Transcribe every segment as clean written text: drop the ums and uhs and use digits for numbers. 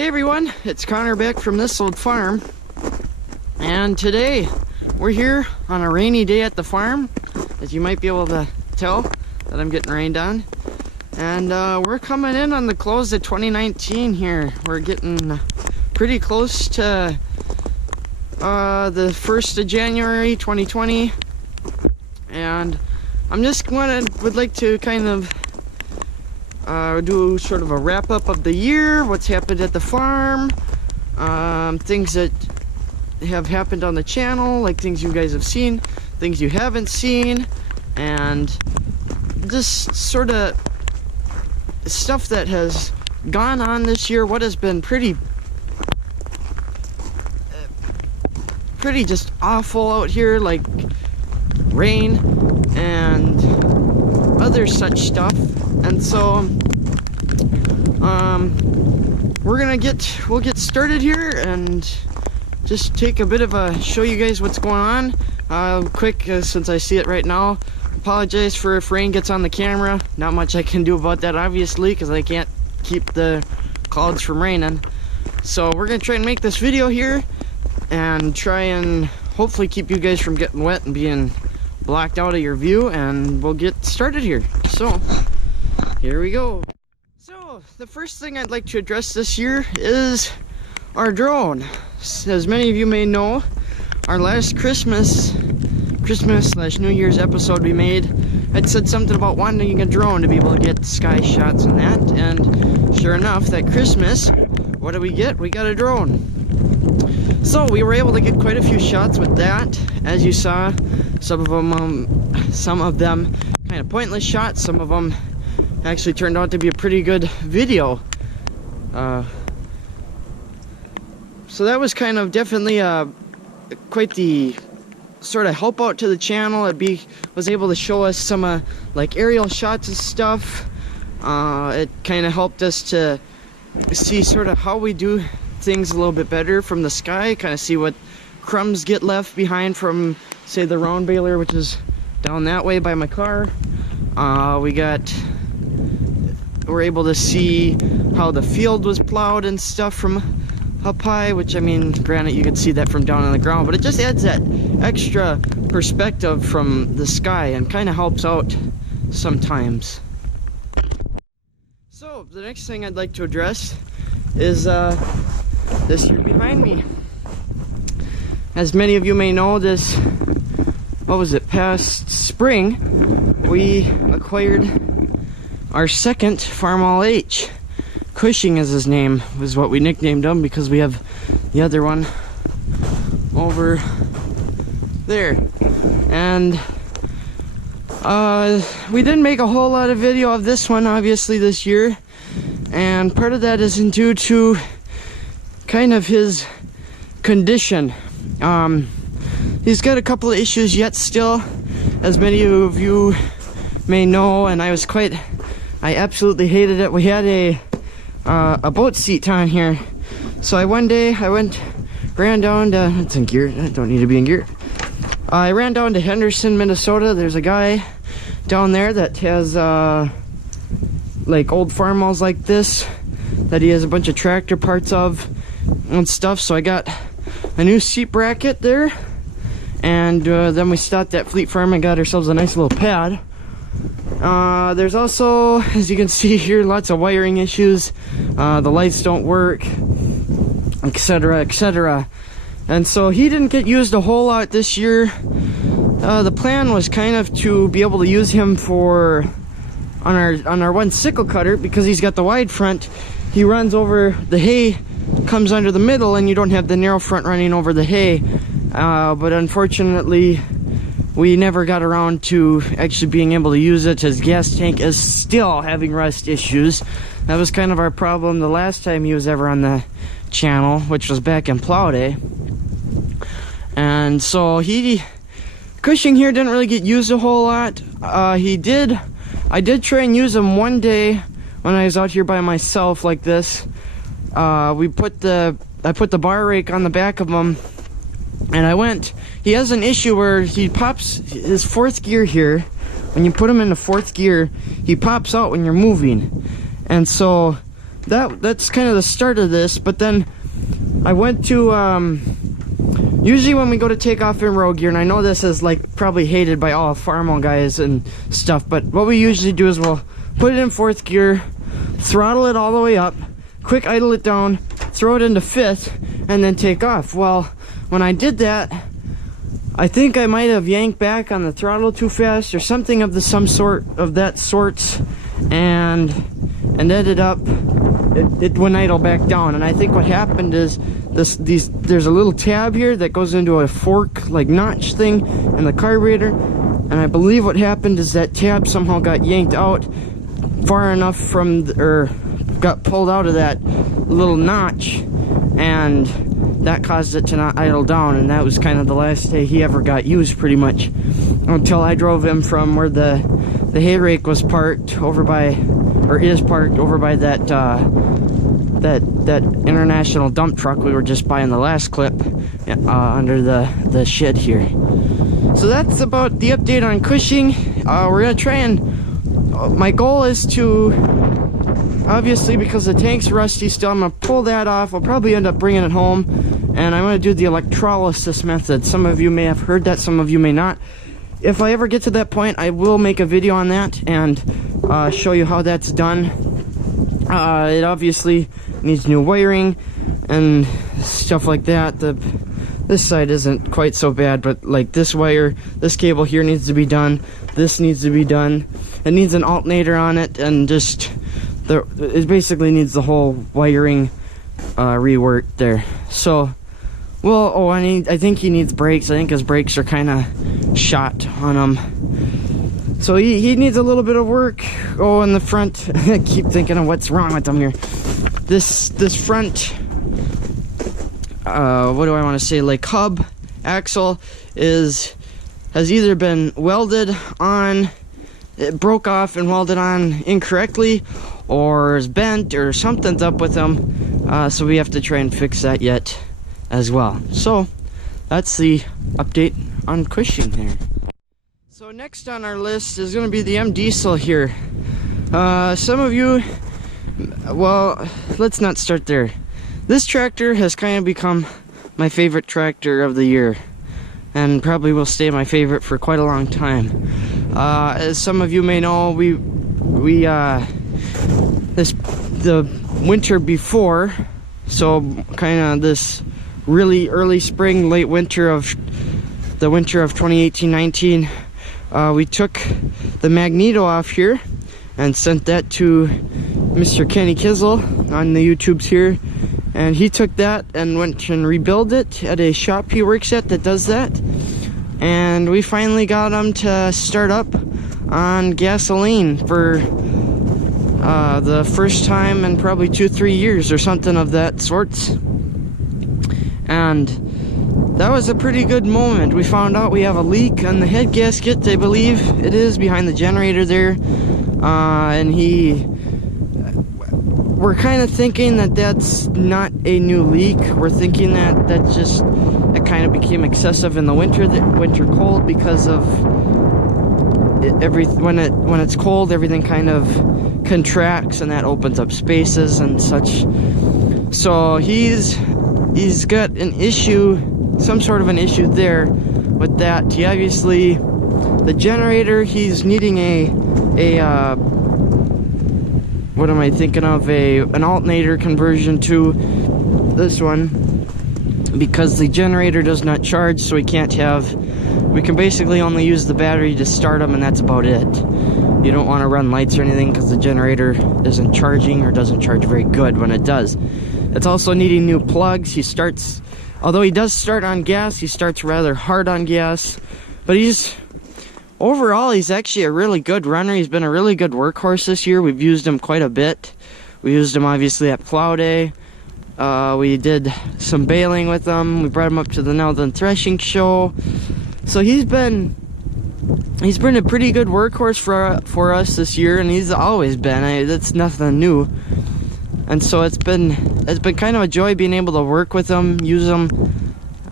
Hey everyone, it's Connor back from This Old Farm, and today we're here on a rainy day at the farm, as you might be able to tell that I'm getting rained on. And we're coming in on the close of 2019 here. We're getting pretty close to the 1st of January 2020, and I'm just would like to kind of do sort of a wrap-up of the year, what's happened at the farm, things that have happened on the channel, like things you guys have seen, things you haven't seen, and just sort of stuff that has gone on this year, what has been pretty just awful out here, like rain and other such stuff. And so we'll get started here and just take a bit of a show you guys what's going on quick, since I see it right now. Apologize for if rain gets on the camera. Not much I can do about that, obviously, because I can't keep the clouds from raining. So we're gonna try and make this video here and try and hopefully keep you guys from getting wet and being blocked out of your view, and we'll get started here. So here we go. So the first thing I'd like to address this year is our drone. As many of you may know, our last Christmas/New Year's episode we made, I'd said something about wanting a drone to be able to get sky shots and that, and sure enough, that Christmas, what did we get? We got a drone. So we were able to get quite a few shots with that. As you saw, some of them kind of pointless shots, some of them actually turned out to be a pretty good video. So that was kind of definitely quite the sort of help out to the channel. It was able to show us some like aerial shots and stuff. It kind of helped us to see sort of how we do things a little bit better from the sky, kind of see what crumbs get left behind from, say, the round baler, which is down that way by my car. We're able to see how the field was plowed and stuff from up high, which, I mean, granted you could see that from down on the ground, but it just adds that extra perspective from the sky and kind of helps out sometimes. So the next thing I'd like to address is this here behind me. As many of you may know, past spring, we acquired our second Farm All H. Cushing is his name, was what we nicknamed him, because we have the other one over there. And we didn't make a whole lot of video of this one, obviously, this year, and part of that isn't due to kind of his condition. He's got a couple of issues yet still, as many of you may know, and I absolutely hated it. We had a boat seat on here, so one day I ran down to, it's in gear, I don't need to be in gear. I ran down to Henderson, Minnesota. There's a guy down there that has like old farmhouse like this that he has a bunch of tractor parts of and stuff, so I got a new seat bracket there, and then we stopped at Fleet Farm and got ourselves a nice little pad. There's also, as you can see here, lots of wiring issues. The lights don't work, etc., etc. And so he didn't get used a whole lot this year. The plan was kind of to be able to use him on our one sickle cutter, because he's got the wide front. He runs over the hay, comes under the middle, and you don't have the narrow front running over the hay. But unfortunately, we never got around to actually being able to use it. His gas tank is still having rust issues. That was kind of our problem the last time he was ever on the channel, which was back in plow day. And so Cushing here didn't really get used a whole lot. I did try and use him one day when I was out here by myself like this. I put the bar rake on the back of him, and he has an issue where he pops his fourth gear here. When you put him into fourth gear, he pops out when you're moving. And so that's kind of the start of this. But then I went to usually when we go to take off in road gear, and I know this is like probably hated by all Farmo guys and stuff, but what we usually do is we'll put it in 4th gear, throttle it all the way up, quick idle it down, throw it into 5th, and then take off. Well, when I did that, I think I might have yanked back on the throttle too fast or something of some sort of that sorts, and ended up it went idle back down. And I think what happened is there's a little tab here that goes into a fork like notch thing in the carburetor, and I believe what happened is that tab somehow got yanked out far enough from or got pulled out of that little notch, and that caused it to not idle down. And that was kind of the last day he ever got used, pretty much, until I drove him from where the hay rake was parked over by, or is parked over by that that international dump truck we were just by in the last clip, under the shed here. So that's about the update on Cushing. We're gonna try and my goal is to, obviously because the tank's rusty still, I'm gonna pull that off. I'll probably end up bringing it home, and I'm gonna do the electrolysis method. Some of you may have heard that, some of you may not. If I ever get to that point, I will make a video on that and show you how that's done. It obviously needs new wiring and stuff like that. This side isn't quite so bad, but like this wire, this cable here needs to be done. This needs to be done. It needs an alternator on it, and just it basically needs the whole wiring reworked there. So, well, oh, I think he needs brakes. I think his brakes are kind of shot on him. So he needs a little bit of work. Oh, in the front, I keep thinking of what's wrong with him here. This front, what do I want to say, like hub axle has either been welded on, it broke off and welded on incorrectly, or is bent, or something's up with them. So we have to try and fix that yet as well. So that's the update on Cushing there. So next on our list is going to be the M diesel here. Some of you, well, let's not start there. This tractor has kind of become my favorite tractor of the year, and probably will stay my favorite for quite a long time. As some of you may know, the winter before, so kind of this really early spring, late winter of the winter of 2018-19, we took the magneto off here and sent that to Mr. Kenny Kizzle on the YouTubes here, and he took that and went and rebuilt it at a shop he works at that does that, and we finally got him to start up on gasoline for the first time in probably 2-3 years or something of that sorts. And that was a pretty good moment. We found out we have a leak on the head gasket, I believe it is, behind the generator there, and we're kind of thinking that that's not a new leak. We're thinking that it kind of became excessive in the winter cold, because of when it's cold, everything kind of contracts, and that opens up spaces and such. So he's got an issue, some sort of an issue there with that. He obviously, the generator, he's needing what am I thinking of, an alternator conversion to this one, because the generator does not charge, so we can basically only use the battery to start them, and that's about it. You don't want to run lights or anything because the generator isn't charging, or doesn't charge very good when it does. It's also needing new plugs. Although he does start on gas, he starts rather hard on gas, but overall, he's actually a really good runner. He's been a really good workhorse this year. We've used him quite a bit. We used him obviously at plow day. We did some baling with him. We brought him up to the Northern Threshing Show. So he's been a pretty good workhorse for us this year, and he's always been. That's nothing new. And so it's been kind of a joy being able to work with him, use him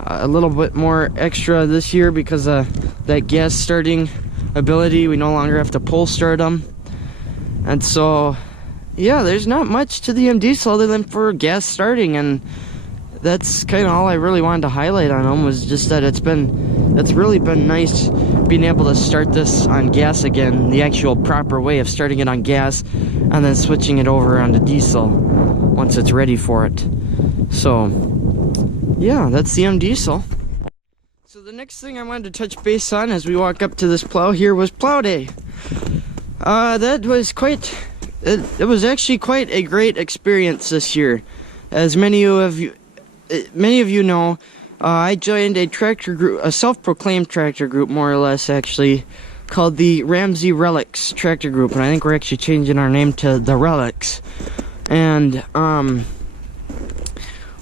a little bit more extra this year because of that gas starting ability. We no longer have to pull start them, and so yeah, there's not much to the diesel other than for gas starting, and that's kind of all I really wanted to highlight on them, was just that it's really been nice being able to start this on gas again, the actual proper way of starting it on gas and then switching it over onto diesel once it's ready for it. So yeah, that's the diesel. So the next thing I wanted to touch base on as we walk up to this plow here was plow day. That was it was actually quite a great experience this year. As many of you know, I joined a tractor group, a self-proclaimed tractor group, more or less, actually, called the Ramsey Relics Tractor Group, and I think we're actually changing our name to the Relics. And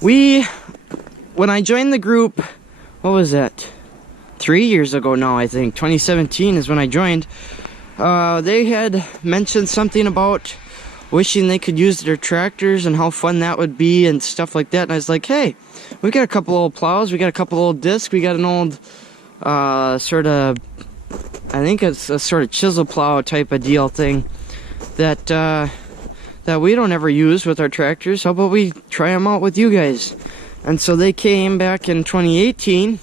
when I joined the group, what was that? 3 years ago now, I think. 2017 is when I joined. They had mentioned something about wishing they could use their tractors and how fun that would be and stuff like that. And I was like, hey, we got a couple old plows, we got a couple old discs, we got an old sort of, I think it's a sort of chisel plow type of deal thing that we don't ever use with our tractors. How about we try them out with you guys? And so they came back in 2018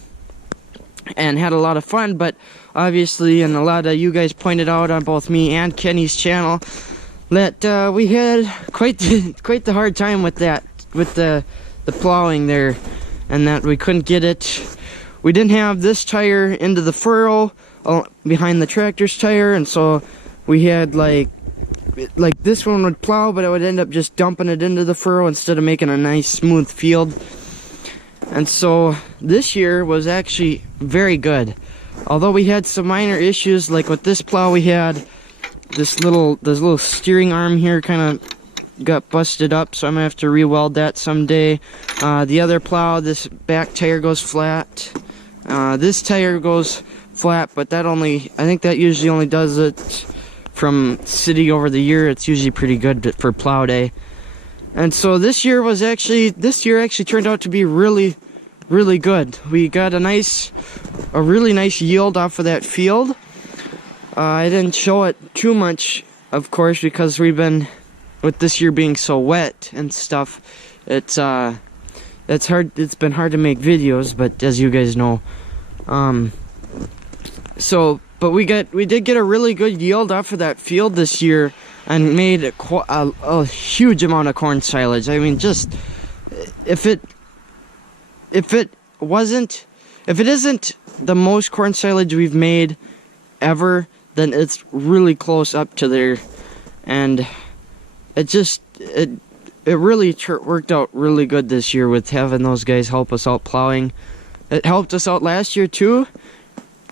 and had a lot of fun, but obviously, and a lot of you guys pointed out on both me and Kenny's channel, that we had quite the hard time with that, with the plowing there, and that we couldn't get it. We didn't have this tire into the furrow behind the tractor's tire, and so we had like this one would plow, but I would end up just dumping it into the furrow instead of making a nice smooth field. And so this year was actually very good. Although we had some minor issues, like with this plow, we had this little steering arm here kind of got busted up, so I'm gonna have to re-weld that someday. The other plow, this back tire goes flat. This tire goes flat, but I think that usually only does it from city over the year. It's usually pretty good for plow day. And so this year actually turned out to be really, really good. We got a really nice yield off of that field. I didn't show it too much, of course, because we've been, with this year being so wet and stuff, it's hard. It's been hard to make videos, but as you guys know, but we did get a really good yield off of that field this year, and made a huge amount of corn silage. I mean, just if it isn't the most corn silage we've made ever, then it's really close up to there. And it really worked out really good this year with having those guys help us out plowing. It helped us out last year too,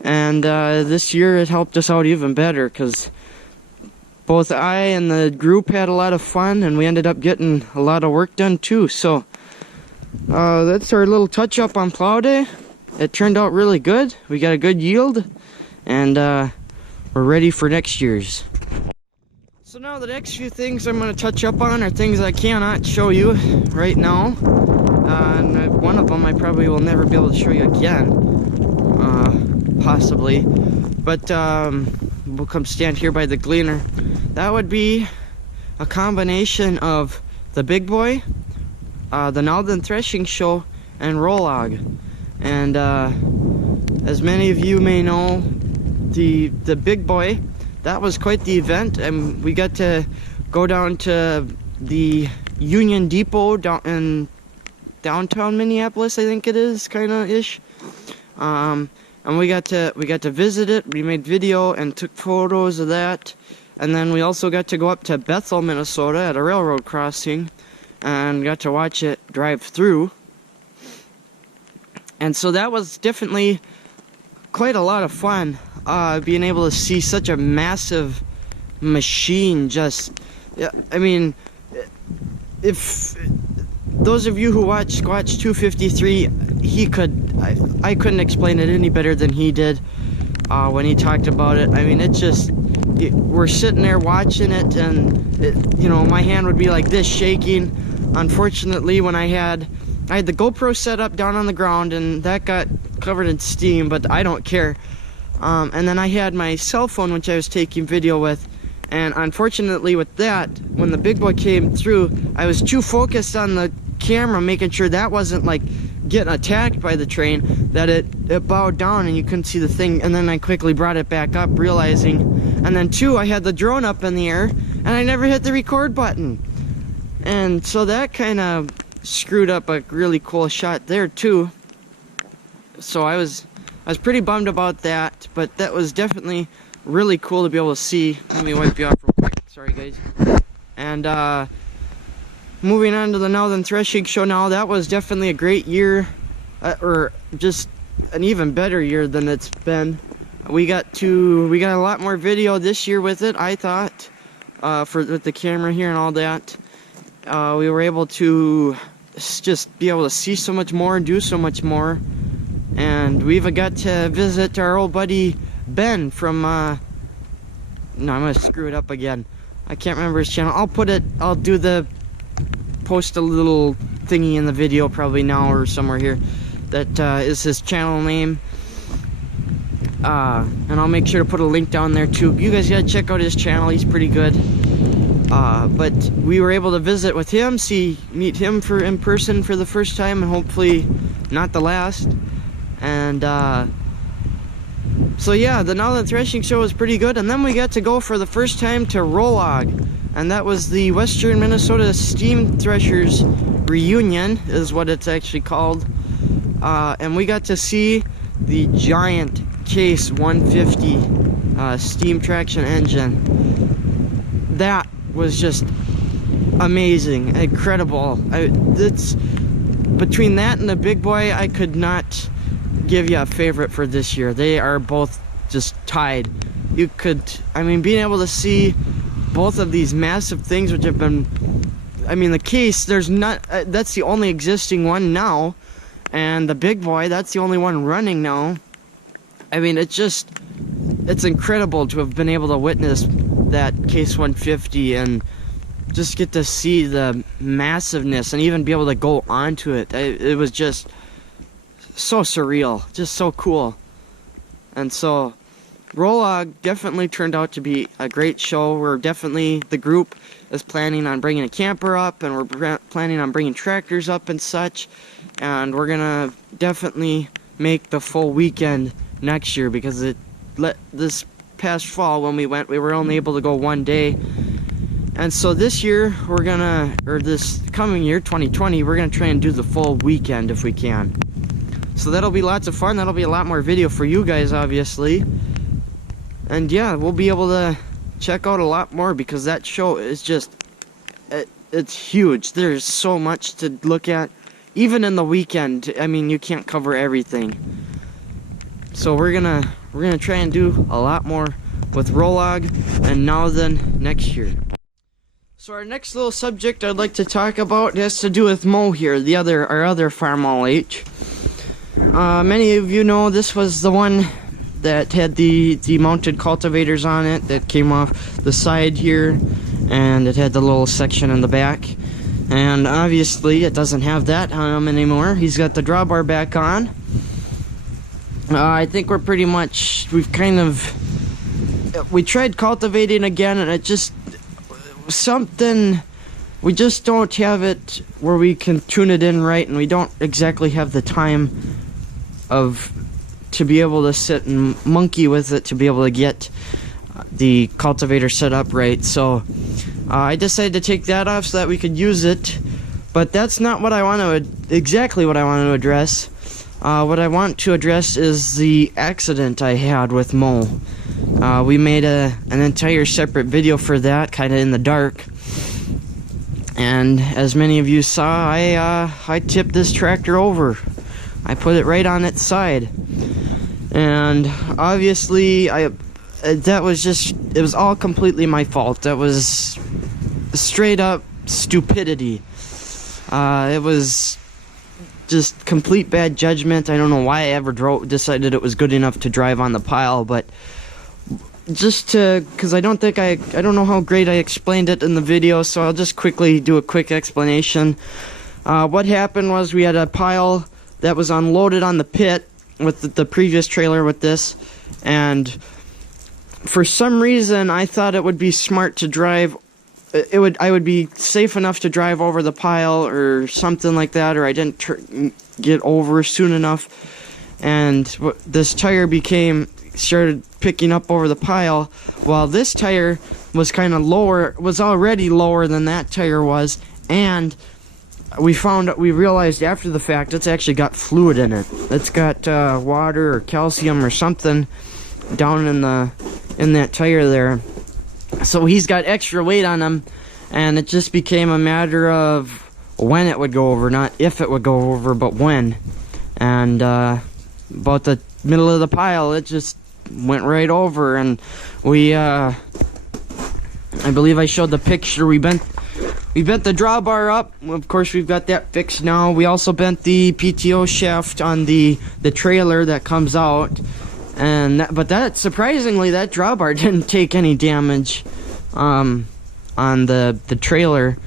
and this year it helped us out even better, because both I and the group had a lot of fun, and we ended up getting a lot of work done too. So that's our little touch up on plow day. It turned out really good. We got a good yield, and we're ready for next year's. So now the next few things I'm going to touch up on are things I cannot show you right now. And one of them I probably will never be able to show you again. Possibly. But we'll come stand here by the gleaner. That would be a combination of the Big Boy, the Northern Threshing Show, and Rolog. And as many of you may know, the Big Boy, that was quite the event, and we got to go down to the Union Depot down in downtown Minneapolis, I think it is, kind of ish. And we got to visit it. We made video and took photos of that. And then we also got to go up to Bethel, Minnesota at a railroad crossing and got to watch it drive through. And so that was definitely quite a lot of fun, being able to see such a massive machine. Just, I mean, if those of you who watch Squatch 253, I couldn't explain it any better than he did when he talked about it. I mean, we're sitting there watching it, and you know, my hand would be like this, shaking. Unfortunately, when I had the GoPro set up down on the ground, and that got covered in steam, but I don't care. And then I had my cell phone, which I was taking video with, And unfortunately with that, when the big boy came through, I was too focused on the camera making sure that wasn't like getting attacked by the train, that it bowed down and you couldn't see the thing. And then I quickly brought it back up, realizing, and then two, I had the drone up in the air and I never hit the record button. And so that kind of screwed up a really cool shot there too. So I was pretty bummed about that, but that was definitely really cool to be able to see. Let me wipe you off real quick. Sorry guys. And moving on to the Northern Threshing Show now, that was definitely a great year, or just an even better year than it's been. We got a lot more video this year with it, I thought, with the camera here and all that. We were able to just be able to see so much more and do so much more. And we even got to visit our old buddy Ben from, no, I'm gonna screw it up again. I can't remember his channel. I'll post a little thingy in the video probably now or somewhere here that is his channel name. And I'll make sure to put a link down there too. You guys gotta check out his channel, he's pretty good. But we were able to visit with him, meet him in person for the first time, and hopefully not the last. And so yeah, the Northern Threshing Show was pretty good. And then we got to go for the first time to Rolog, and that was the Western Minnesota Steam Threshers Reunion is what it's actually called. And we got to see the giant Case 150 steam traction engine. That was just amazing, incredible. Between that and the big boy, I could not give you a favorite for this year. They are both just tied. Being able to see both of these massive things, which have been, the Case, that's the only existing one now, and the big boy, that's the only one running now. It's incredible to have been able to witness that Case 150 and just get to see the massiveness and even be able to go onto it. It was just so surreal, just so cool. And so Rolog definitely turned out to be a great show. The group is planning on bringing a camper up, and we're planning on bringing tractors up and such, and we're gonna definitely make the full weekend next year, because this past fall when we went, we were only able to go one day. And so this year, this coming year, 2020, we're gonna try and do the full weekend if we can. So that'll be lots of fun. That'll be a lot more video for you guys, obviously. And yeah, we'll be able to check out a lot more, because that show is just, it's huge. There's so much to look at. Even in the weekend, you can't cover everything. So we're gonna try and do a lot more with Rolog and Northern next year. So our next little subject I'd like to talk about has to do with Mo here, our other farm all H. Many of you know this was the one that had the mounted cultivators on it that came off the side here, and it had the little section in the back. And obviously it doesn't have that on him anymore. He's got the drawbar back on. I think we tried cultivating again, and it just, we just don't have it where we can tune it in right, and we don't exactly have the time to be able to sit and monkey with it to be able to get the cultivator set up right. So I decided to take that off so that we could use it, but that's not exactly what I want to address. What I want to address is the accident I had with Mo. We made an entire separate video for that, kind of in the dark. And as many of you saw, I tipped this tractor over. I put it right on its side. And obviously, it was all completely my fault. That was straight up stupidity. It was just complete bad judgment. I don't know why I ever decided it was good enough to drive on the pile, but because I don't know how great I explained it in the video, so I'll just quickly do a quick explanation. What happened was we had a pile that was unloaded on the pit with the previous trailer with this, and for some reason I thought it would be smart to drive. I would be safe enough to drive over the pile or something like that, or I didn't get over soon enough, and this tire started picking up over the pile, while this tire was kind of lower, was already lower than that tire was, and we realized after the fact it's actually got fluid in it. It's got water or calcium or something down in that tire there. So he's got extra weight on him, and it just became a matter of when it would go over, not if it would go over, but when. And about the middle of the pile, it just went right over, and we, I believe I showed the picture. We bent the drawbar up. Of course, we've got that fixed now. We also bent the PTO shaft on the trailer that comes out. But surprisingly, that drawbar didn't take any damage on the trailer.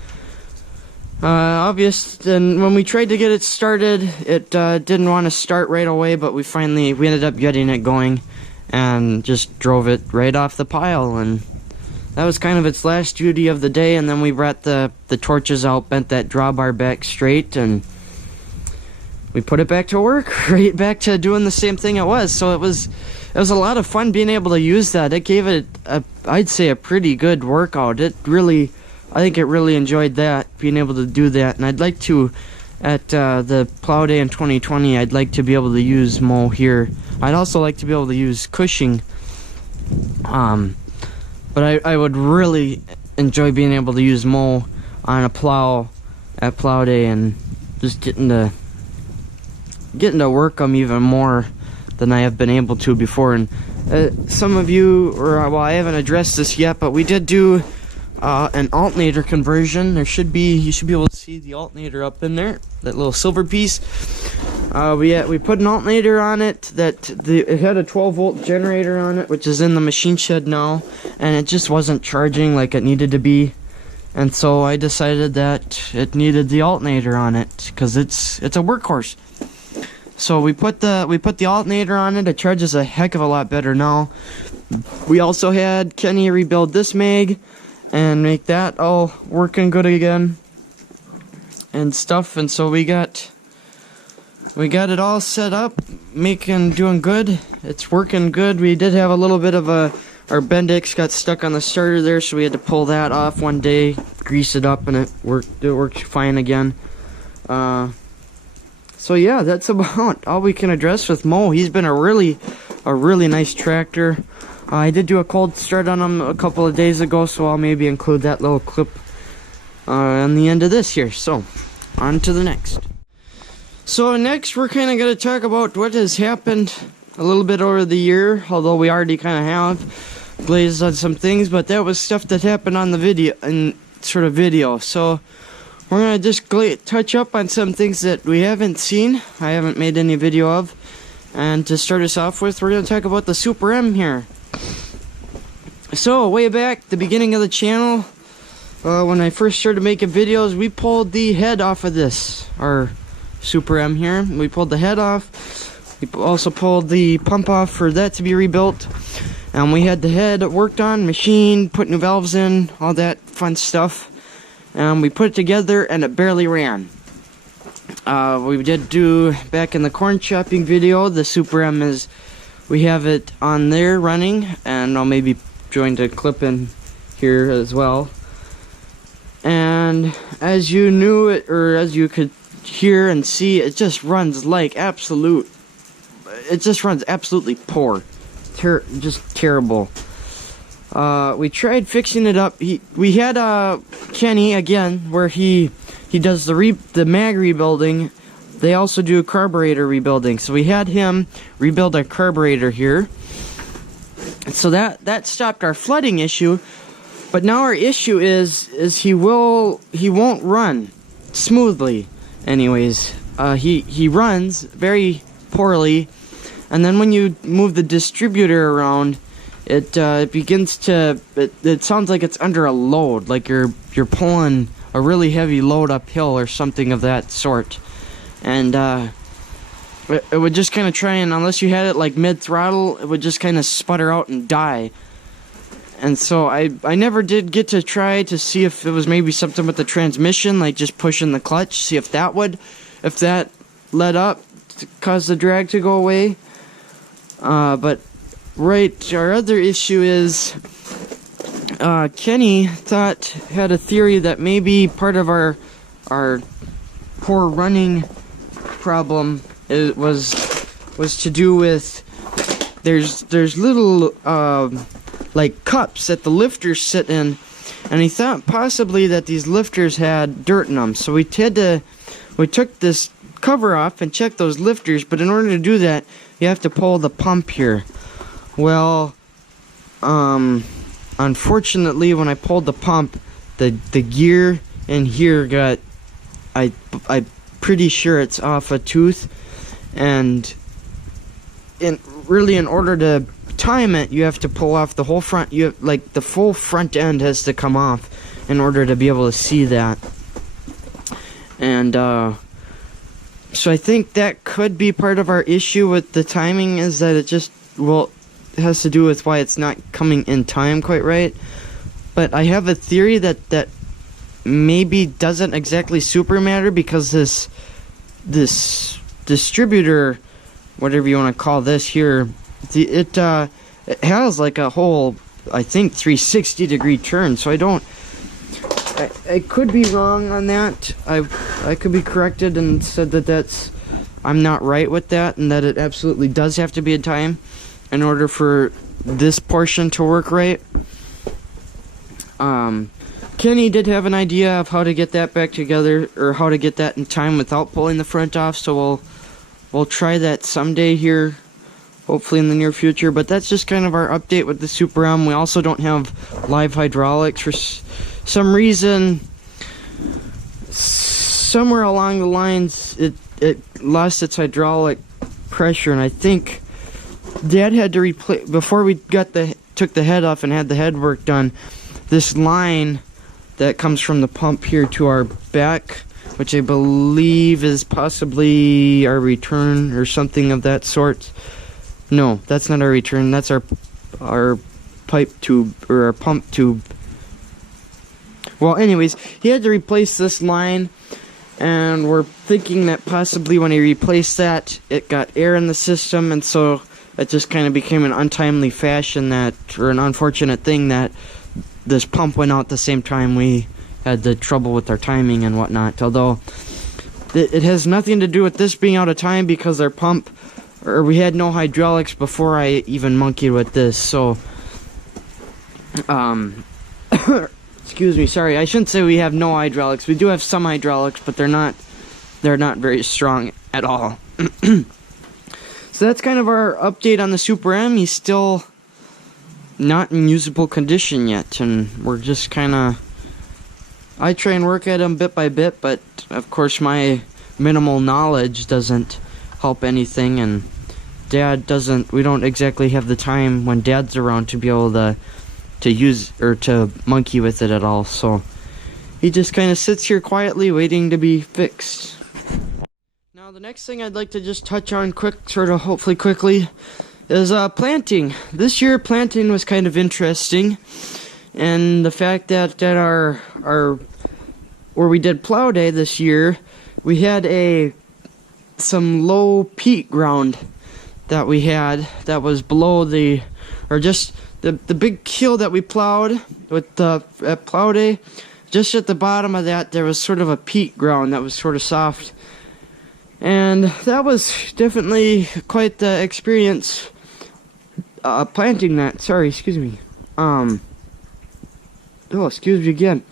And when we tried to get it started, it didn't want to start right away, but we ended up getting it going and just drove it right off the pile, and that was kind of its last duty of the day. And then we brought the torches out, bent that drawbar back straight, and we put it back to work, right back to doing the same thing it was. So it was a lot of fun being able to use that. It gave it I'd say a pretty good workout. I think it really enjoyed that, being able to do that. And I'd like to, at the plow day in 2020, I'd like to be able to use mow here. I'd also like to be able to use Cushing. But I would really enjoy being able to use mow on a plow at plow day, and just getting to work them even more than I have been able to before. And some of you, I haven't addressed this yet, but we did do an alternator conversion. You should be able to see the alternator up in there, that little silver piece. We put an alternator on it it had a 12-volt generator on it, which is in the machine shed now, and it just wasn't charging like it needed to be. And so I decided that it needed the alternator on it because it's a workhorse. So we put the alternator on it. It charges a heck of a lot better now. We also had Kenny rebuild this mag and make that all working good again and stuff. And so we got it all set up, doing good. It's working good. We did have a little bit of our Bendix got stuck on the starter there, so we had to pull that off one day, grease it up, and it worked fine again. So yeah, that's about all we can address with Mo. He's been a really nice tractor. I did do a cold start on him a couple of days ago, so I'll maybe include that little clip on the end of this here. So, on to the next. So next, we're kind of going to talk about what has happened a little bit over the year, although we already kind of have glazed on some things, but that was stuff that happened on the video, So we're going to just touch up on some things that we haven't seen, I haven't made any video of. And to start us off with, we're going to talk about the Super M here. So, way back, the beginning of the channel, when I first started making videos, we pulled the head off of this, our Super M here. We pulled the head off. We also pulled the pump off for that to be rebuilt. And we had the head worked on, machined, put new valves in, all that fun stuff. And we put it together, and it barely ran. We did do, back in the corn chopping video, the Super M we have it on there running, and I'll maybe join the clip in here as well. And as you knew it, or as you could hear and see, it just runs like absolutely poor. Just terrible. We tried fixing it up. We had Kenny again, where he does the mag rebuilding. They also do carburetor rebuilding. So we had him rebuild our carburetor here. So that stopped our flooding issue. But now our issue is he won't run smoothly. Anyways, he runs very poorly, and then when you move the distributor around, it begins to it sounds like it's under a load, like you're pulling a really heavy load uphill or something of that sort. And it would just kind of try, and unless you had it like mid throttle, it would just kind of sputter out and die. And so I never did get to try to see if it was maybe something with the transmission, like just pushing the clutch, see if that led up to cause the drag to go away. But right, our other issue is Kenny had a theory that maybe part of our poor running problem was to do with there's little like cups that the lifters sit in, and he thought possibly that these lifters had dirt in them. So we took this cover off and checked those lifters, but in order to do that, you have to pull the pump here. Well, unfortunately, when I pulled the pump, the gear in here got, I'm pretty sure it's off a tooth, and in order to time it, you have to pull off the whole front. Like the full front end has to come off in order to be able to see that. And so I think that could be part of our issue with the timing, is that it just, well, it has to do with why it's not coming in time quite right. But I have a theory that maybe doesn't exactly super matter, because this distributor, whatever you want to call this here, it has like a whole, I think, 360 degree turn. So I could be wrong on that. I could be corrected and said that I'm not right with that, and that it absolutely does have to be in time in order for this portion to work right. Kenny did have an idea of how to get that back together, or how to get that in time without pulling the front off, so we'll try that someday here, hopefully in the near future. But that's just kind of our update with the Super M. We also don't have live hydraulics for some reason. Somewhere along the lines, it lost its hydraulic pressure, and I think Dad had to replace, before we took the head off and had the head work done, this line that comes from the pump here to our back, which I believe is possibly our return or something of that sort. No, that's not our return. That's our pipe tube, or our pump tube. Well, anyways, he had to replace this line, and we're thinking that possibly when he replaced that, it got air in the system, and so it just kind of became an untimely fashion or an unfortunate thing that this pump went out the same time we had the trouble with our timing and whatnot. Although it has nothing to do with this being out of time, because our pump, or we had no hydraulics before I even monkeyed with this. So excuse me, sorry, I shouldn't say we have no hydraulics. We do have some hydraulics, but they're not very strong at all. So that's kind of our update on the Super M. He's still not in usable condition yet, and we're just kind of, I try and work at him bit by bit, but of course my minimal knowledge doesn't help anything, and we don't exactly have the time when Dad's around to be able to use or to monkey with it at all. So he just kind of sits here quietly waiting to be fixed. Now the next thing I'd like to just touch on hopefully quickly, is planting. This year planting was kind of interesting, and the fact that our where we did plow day this year, we had some low peat ground that we had that was below the big hill that we plowed with at plow day. Just at the bottom of that, there was sort of a peat ground that was sort of soft, and that was definitely quite the experience. Planting that. Sorry, excuse me. Oh, excuse me again.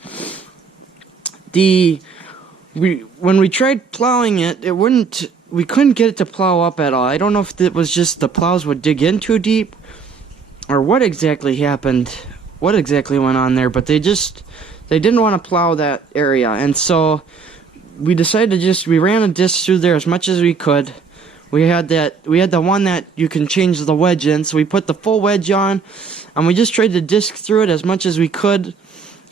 When we tried plowing it, we couldn't get it to plow up at all. I don't know if it was just the plows would dig in too deep, or what exactly happened, what exactly went on there, but they didn't want to plow that area, and so we decided we ran a disc through there as much as we could. We had the one that you can change the wedge in, so we put the full wedge on, and we just tried to disc through it as much as we could,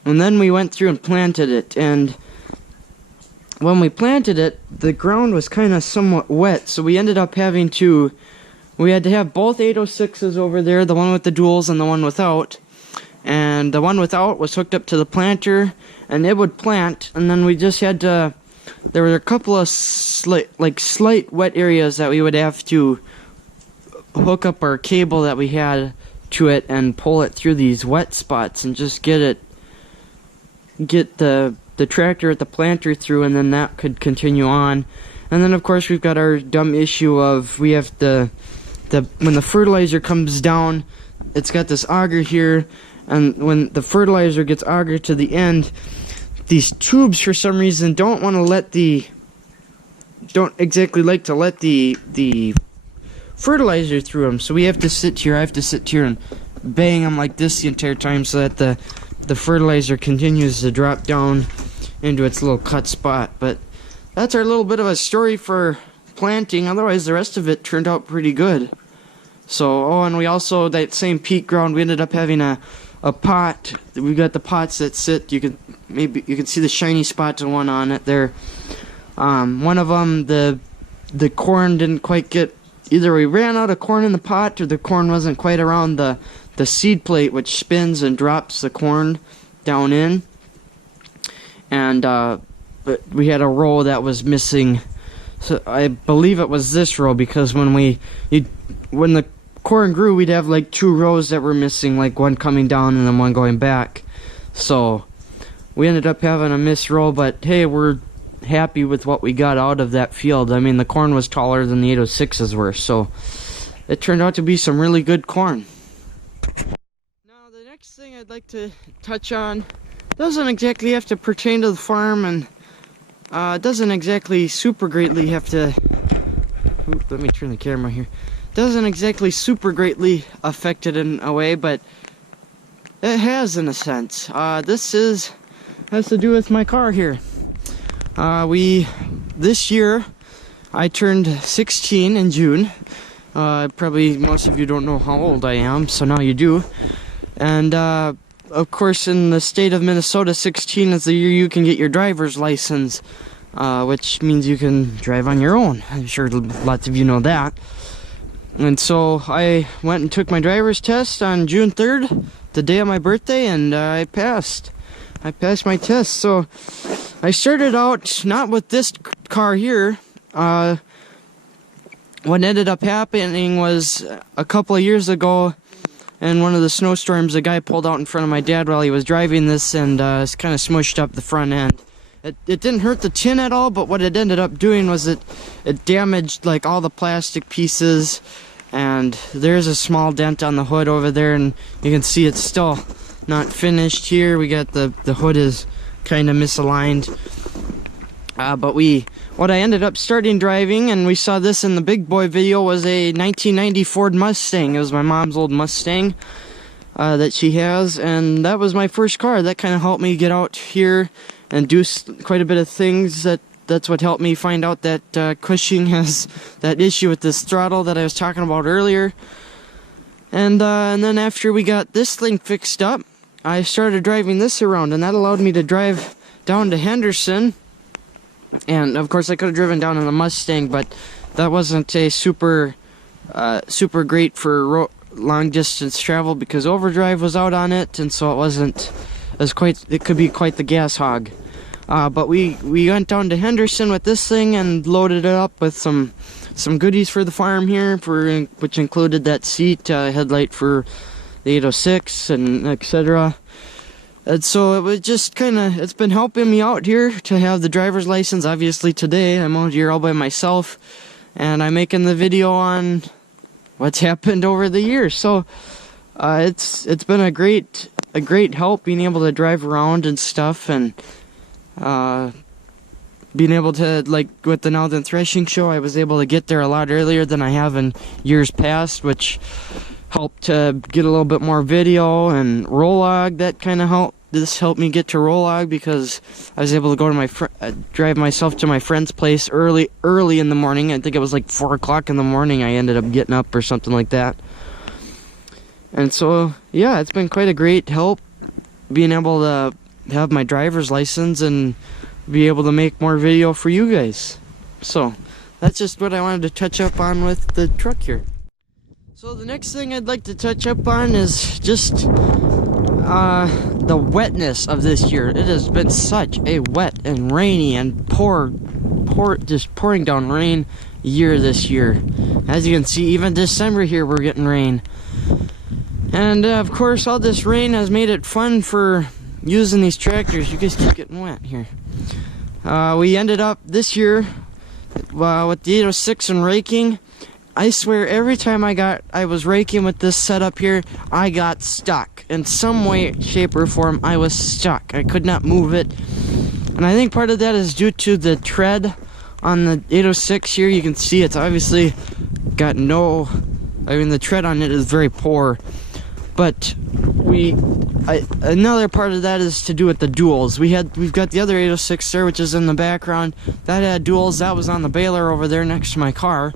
and then we went through and planted it. And when we planted it, the ground was kind of somewhat wet, so we ended up we had to have both 806s over there, the one with the duals and the one without, and the one without was hooked up to the planter, and it would plant. And then we just had to, there were a couple of slight wet areas that we would have to hook up our cable that we had to it and pull it through these wet spots and just get the tractor at the planter through, and then that could continue on. And then of course we've got our dumb issue of we have when the fertilizer comes down, it's got this auger here, and when the fertilizer gets augered to the end, these tubes for some reason don't exactly like to let the fertilizer through them. So we have to sit here, I have to sit here and bang them like this the entire time so that the fertilizer continues to drop down into its little cut spot. But that's our little bit of a story for planting. Otherwise the rest of it turned out pretty good. So, oh, and we also, that same peat ground, we ended up having a pot. We got the pots that sit, you can see the shiny spots and one on it there. One of them, the corn didn't quite get, either we ran out of corn in the pot or the corn wasn't quite around the seed plate, which spins and drops the corn down in. And but we had a row that was missing. So I believe it was this row, because when the corn grew, we'd have like 2 rows that were missing, like one coming down and then one going back. So we ended up having a missed row, but hey, we're happy with what we got out of that field. I mean, the corn was taller than the 806s were, so it turned out to be some really good corn. Now the next thing I'd like to touch on doesn't exactly have to pertain to the farm, and doesn't exactly super greatly have to, let me turn the camera here, doesn't exactly super greatly affect it in a way, but it has in a sense. This has to do with my car here. This year I turned 16 in June. Probably most of you don't know how old I am, so now you do. And of course in the state of Minnesota, 16 is the year you can get your driver's license, which means you can drive on your own. I'm sure lots of you know that. And so I went and took my driver's test on June 3rd, the day of my birthday, and I passed. I passed my test. So I started out not with this car here. What ended up happening was a couple of years ago, in one of the snowstorms, a guy pulled out in front of my dad while he was driving this, and it's kind of smushed up the front end. It didn't hurt the tin at all, but what it ended up doing was it damaged like all the plastic pieces, and there's a small dent on the hood over there, and you can see it's still not finished here. We got the hood is kind of misaligned. But what I ended up starting driving, and we saw this in the Big Boy video, was a 1990 Ford Mustang. It was my mom's old Mustang that she has, and that was my first car. That kind of helped me get out here and do quite a bit of things. That's what helped me find out that Cushing has that issue with this throttle that I was talking about earlier. And then after we got this thing fixed up, I started driving this around, and that allowed me to drive down to Henderson. And of course I could have driven down in the Mustang, but that wasn't a super great for long distance travel, because overdrive was out on it, and so it could be quite the gas hog. But we went down to Henderson with this thing and loaded it up with some goodies for the farm here, which included that seat, headlight for the 806, and etc. And so it was just it's been helping me out here to have the driver's license. Obviously today I'm out here all by myself, and I'm making the video on what's happened over the years. So it's been a great help being able to drive around and stuff, and being able to, like with the Northern Threshing Show, I was able to get there a lot earlier than I have in years past, which helped to get a little bit more video. And Rolog, that kind of helped. This helped me get to Rolog because I was able to go to drive myself to my friend's place early in the morning. I think it was like 4 o'clock in the morning I ended up getting up or something like that. And so yeah, it's been quite a great help being able to have my driver's license and be able to make more video for you guys. So that's just what I wanted to touch up on with the truck here. So the next thing I'd like to touch up on is just the wetness of this year. It has been such a wet and rainy and just pouring down rain year this year. As you can see, even December here we're getting rain. And of course all this rain has made it fun for using these tractors. You guys keep getting wet here. We ended up this year with the 806 and raking. I swear every time I was raking with this setup here, I got stuck. In some way, shape, or form, I was stuck. I could not move it. And I think part of that is due to the tread on the 806 here. You can see it's obviously got the tread on it is very poor. But another part of that is to do with the duals. We've got the other 806 there, which is in the background. That had duals. That was on the baler over there next to my car.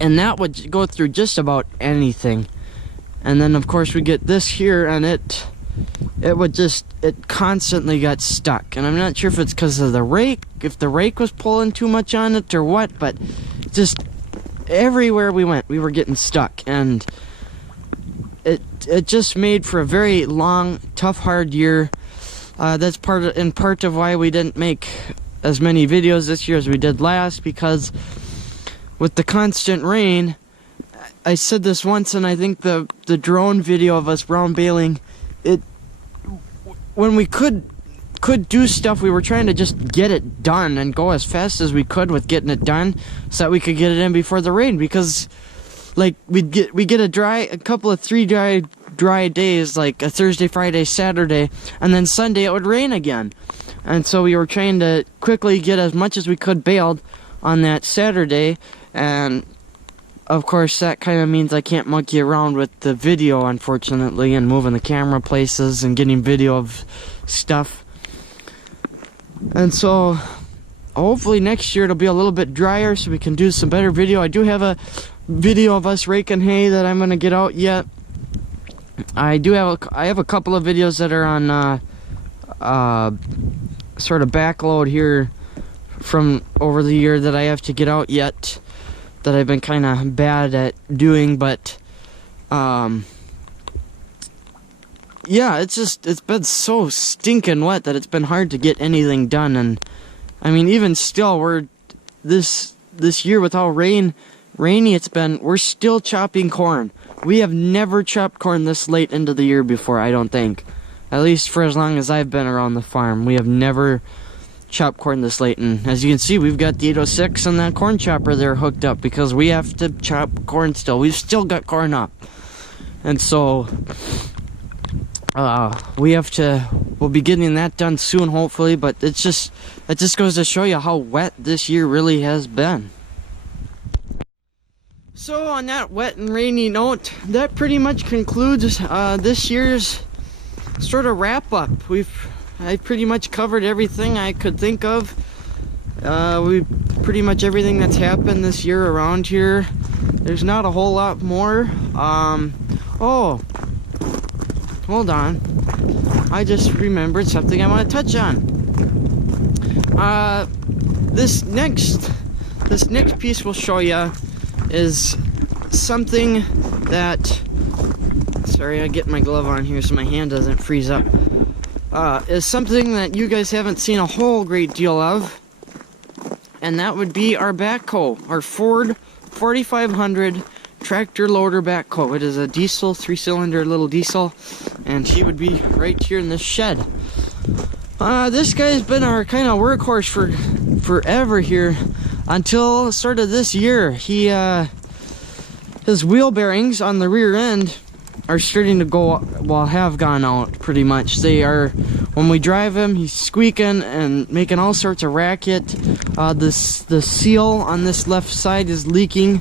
And that would go through just about anything. And then of course we get this here, and it constantly got stuck. And I'm not sure if it's because of the rake, if the rake was pulling too much on it or what, but just everywhere we went we were getting stuck. And it just made for a very long, tough, hard year. That's in part of why we didn't make as many videos this year as we did last, because with the constant rain, I said this once, and I think the drone video of us brown baling, when we could do stuff, we were trying to just get it done and go as fast as we could with getting it done so that we could get it in before the rain, because like we get a couple of three dry days, like a Thursday, Friday, Saturday, and then Sunday it would rain again. And so we were trying to quickly get as much as we could baled on that Saturday. And of course that kind of means I can't monkey around with the video, unfortunately, and moving the camera places and getting video of stuff. And so hopefully next year it'll be a little bit drier so we can do some better video. I do have a video of us raking hay that I'm gonna get out yet. I have a couple of videos that are on sort of backload here from over the year that I have to get out yet, that I've been kind of bad at doing. But yeah, it's been so stinking wet that it's been hard to get anything done. And I mean, even still, we're this year with how rainy it's been, we're still chopping corn. We have never chopped corn this late into the year before, I don't think. At least for as long as I've been around the farm, we have never chopped corn this late. And as you can see, we've got the 806 and that corn chopper there hooked up because we have to chop corn still. We've still got corn up. And so we'll be getting that done soon, hopefully. But it just goes to show you how wet this year really has been. So on that wet and rainy note, that pretty much concludes this year's sort of wrap up. I pretty much covered everything I could think of. Pretty much everything that's happened this year around here. There's not a whole lot more. Oh, hold on. I just remembered something I want to touch on. This next piece we'll show you is something that, sorry, I get my glove on here so my hand doesn't freeze up, is something that you guys haven't seen a whole great deal of, and that would be our backhoe, our Ford 4500 tractor loader backhoe. It is a diesel, 3-cylinder little diesel, and he would be right here in this shed. This guy's been our kind of workhorse for forever here until sort of this year. His wheel bearings on the rear end are starting to go, well, have gone out pretty much. They are, when we drive him, he's squeaking and making all sorts of racket. The seal on this left side is leaking.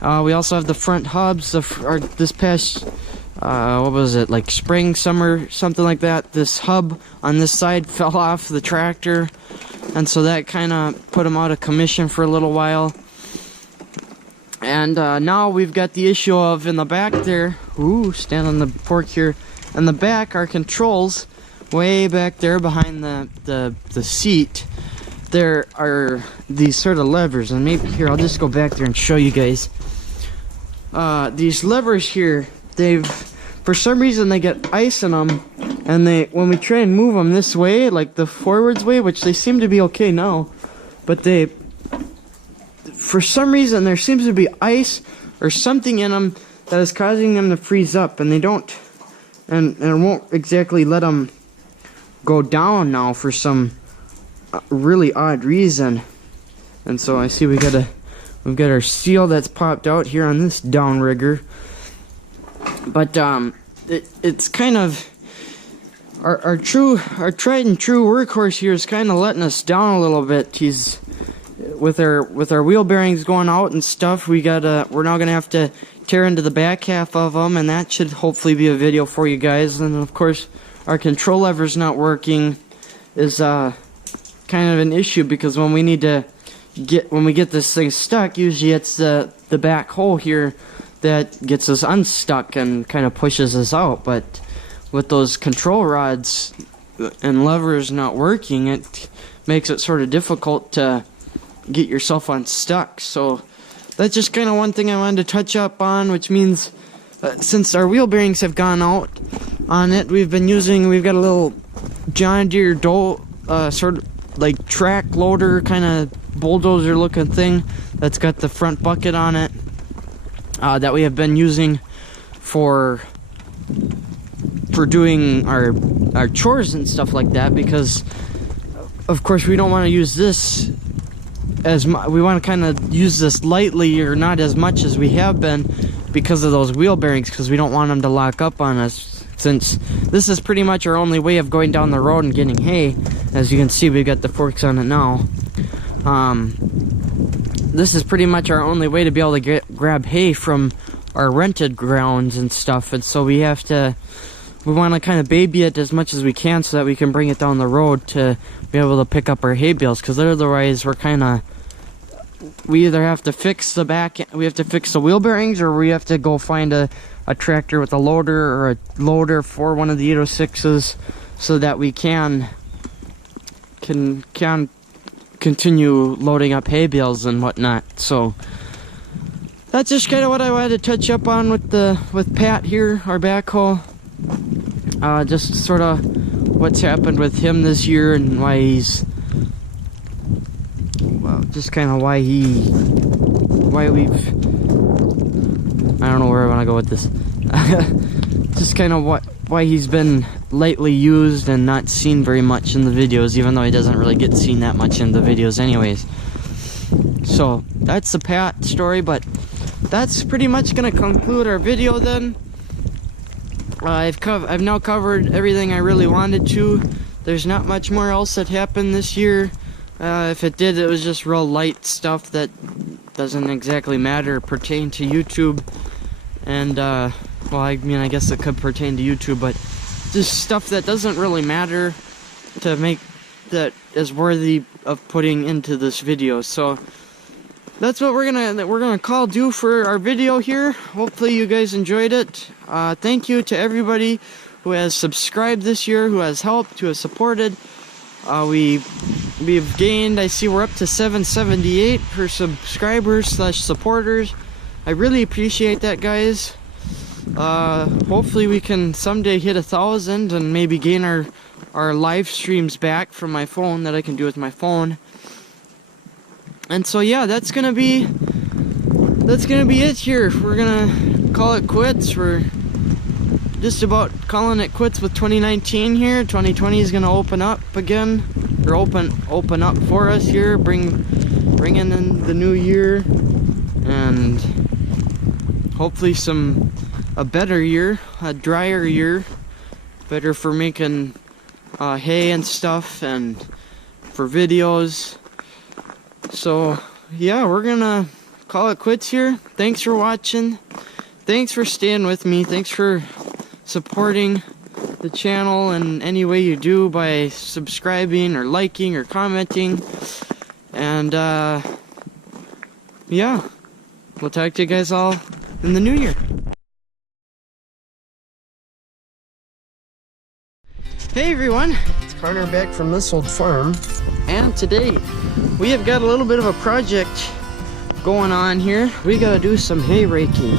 We also have the front hubs. This past, what was it, like spring, summer, something like that, this hub on this side fell off the tractor, and so that kind of put him out of commission for a little while. And now we've got the issue of in the back there, stand on the fork here, in the back, our controls, way back there behind the seat, there are these sort of levers, and maybe here, I'll just go back there and show you guys. These levers here, they've for some reason they get ice in them, and when we try and move them this way, like the forwards way, which they seem to be okay now, but for some reason there seems to be ice or something in them that is causing them to freeze up, and they don't, and it won't exactly let them go down now for some really odd reason. And so I see we've got our seal that's popped out here on this downrigger, but it's kind of our tried and true workhorse here is kind of letting us down a little bit. He's with our wheel bearings going out and stuff. We're now gonna have to tear into the back half of them, and that should hopefully be a video for you guys. And of course, our control lever's not working is kind of an issue, because when we get this thing stuck, usually it's the Backhoe here that gets us unstuck and kind of pushes us out. But with those control rods and levers not working, it makes it sort of difficult to get yourself unstuck. So that's just kind of one thing I wanted to touch up on, which means since our wheel bearings have gone out on it, we've got a little John Deere sort of like track loader, kind of bulldozer looking thing that's got the front bucket on it, that we have been using for doing our chores and stuff like that, because of course we don't want to use this we want to kind of use this lightly, or not as much as we have been, because of those wheel bearings, because we don't want them to lock up on us, since this is pretty much our only way of going down the road and getting hay. As you can see, we've got the forks on it now. This is pretty much our only way to be able to grab hay from our rented grounds and stuff, and so we want to kind of baby it as much as we can so that we can bring it down the road to be able to pick up our hay bales, because otherwise we either have to fix the wheel bearings, or we have to go find a tractor with a loader, or a loader for one of the 806s, so that we can continue loading up hay bales and whatnot. So that's just kind of what I wanted to touch up on with Pat here, our backhoe. Just sort of what's happened with him this year, and why he's, well, just kind of why we've, I don't know where I want to go with this. Just kind of why he's been lightly used and not seen very much in the videos, even though he doesn't really get seen that much in the videos anyways. So that's the Pat story, but that's pretty much going to conclude our video then. I've now covered everything I really wanted to. There's not much more else that happened this year. If it did, it was just real light stuff that doesn't exactly matter or pertain to YouTube. And well, I mean, I guess it could pertain to YouTube, but just stuff that doesn't really matter to make that is worthy of putting into this video. So that's what we're gonna call due for our video here. Hopefully you guys enjoyed it. Thank you to everybody who has subscribed this year, who has helped, who has supported. We've gained, I see we're up to 778 per subscribers / supporters. I really appreciate that, guys. Hopefully we can someday hit 1,000 and maybe gain our live streams back from my phone that I can do with my phone. And so yeah, that's gonna be it here. We're gonna call it quits. We're just about calling it quits with 2019 here. 2020 is gonna open up again, or open up for us here. Bring in the new year, and hopefully a better year, a drier year, better for making hay and stuff, and for videos. So yeah, we're gonna call it quits here. Thanks for watching. Thanks for staying with me. Thanks for supporting the channel in any way you do, by subscribing or liking or commenting. And yeah, we'll talk to you guys all in the new year. Hey everyone, it's Connor back from this old farm, and today we have got a little bit of a project going on here. We gotta do some hay raking.